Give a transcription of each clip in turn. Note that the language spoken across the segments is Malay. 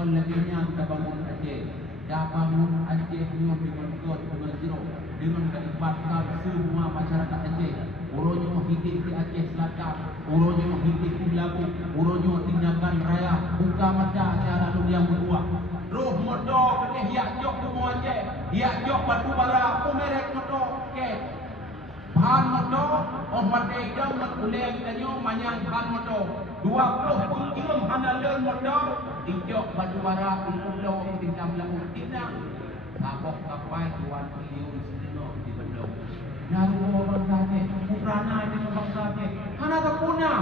Tol laginya kita bangun Aceh. Dah bangun Aceh nyo dengan God, dengan jero, dengan melibatkan semua masyarakat Aceh. Uronyo hidup di Aceh Selatan, uronyo hidup di Labu, uronyo tindakan raya, buka mata acara lu yang berdua. Roh modal ke hiak jok semua Aceh, hiak jok batu bara, pemerek modal ke bahan modal, mati jam uleng tanyo manyang bahan modal. 20 pun jam hanalun modal, dijok batu bara di pulau tingkam Labu tinang. Kabok kapai 2 triliun sedino di bendung. Naruh bangsa Aceh, Ukraina dengan bangsa Aceh, hana terpunah.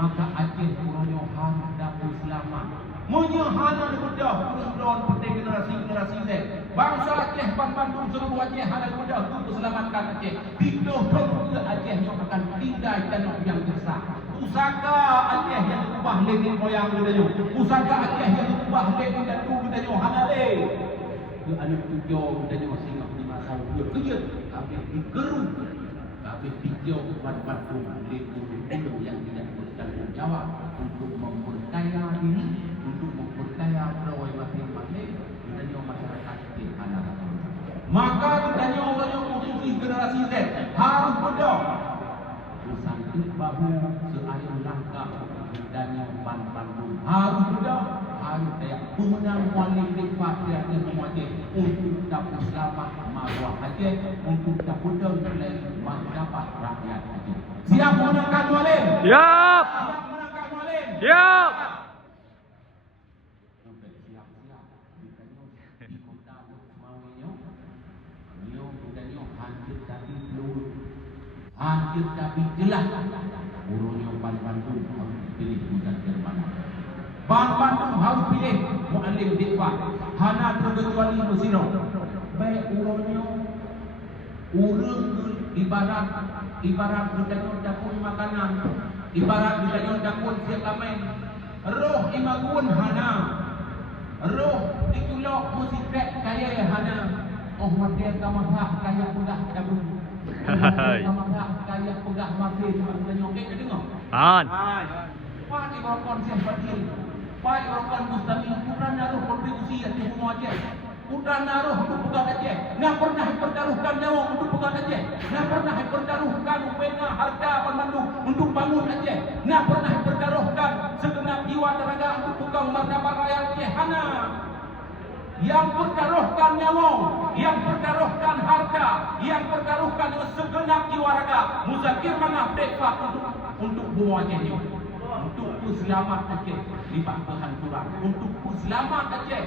Maka Aceh uronyo hendak selamat. Menyahana mudah kurun putih generasi Z. Bangsa Aceh, Bandung, seluruh Aceh hana mudah untuk selamatkan Aceh. Tidak ke Aceh yang akan tinggal tanah yang besar. Pusaka Aceh yang ubah lagi moyang kita. Pusaka Aceh yang ubah lagi dan tu kita hana le. Ke anak tujuh kita singgah 5 tahun kerja. Tapi digerung, tapi dijauh Bandung itu yang tidak bertanggung jawab untuk memperkaya diri, untuk memperkaya pegawai masing-masing, kita masyarakat di anak. Maka kita orang khusus generasi Z harus berdoa bersangkut bahu seayu langkah dan Bandung harus berdoa. Harus saya pemenang wali Fatihah dan Muajib untuk dapat selamat maruah Aceh, untuk dapat nilai martabat rakyat Aceh. Siap menangkan wali? Siap. Siap menangkan wali? Siap. Siap-siap di kota Mawinyo, budaya hancur tapi peluru, hancur tapi jelas. Urunyo Bandung harus pilih Muzakir mana? Bandung harus pilih mu'alim dikwa. Hana terkecuali Musino. Baik urunyo, urung ibarat berdanyo dakun makanan, ibarat berdanyo dakun siap lamen. Roh imagun hana, roh ikulok musikrek kaya hana. Oh madia kamahak kaya pegah dabun. Kamahak kaya pegah makin berdanyo ke dengar. Pak Ibrahim siap berdiri. Pak Ibrahim Mustami putra naruh kontribusi di semua Aceh. Putra naruh untuk pegang Aceh. Nak pernah pertaruhkan nyawa untuk pegang Aceh. Nak pernah pertaruhkan upaya harta Bandung untuk bangun Aceh. Nak pernah pertaruhkan segenap jiwa tenaga untuk pegang martabat rakyat Aceh. Hana yang pertaruhkan nyawa, yang pertaruhkan harta, yang pertaruhkan segenap jiwa raga. Muzakir mana dekfa untuk buah Aceh ni. Untuk selamat Aceh di bawah kehancuran, untuk selamat Aceh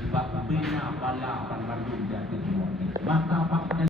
di bawah bina bala Bandung jadi semua. Maka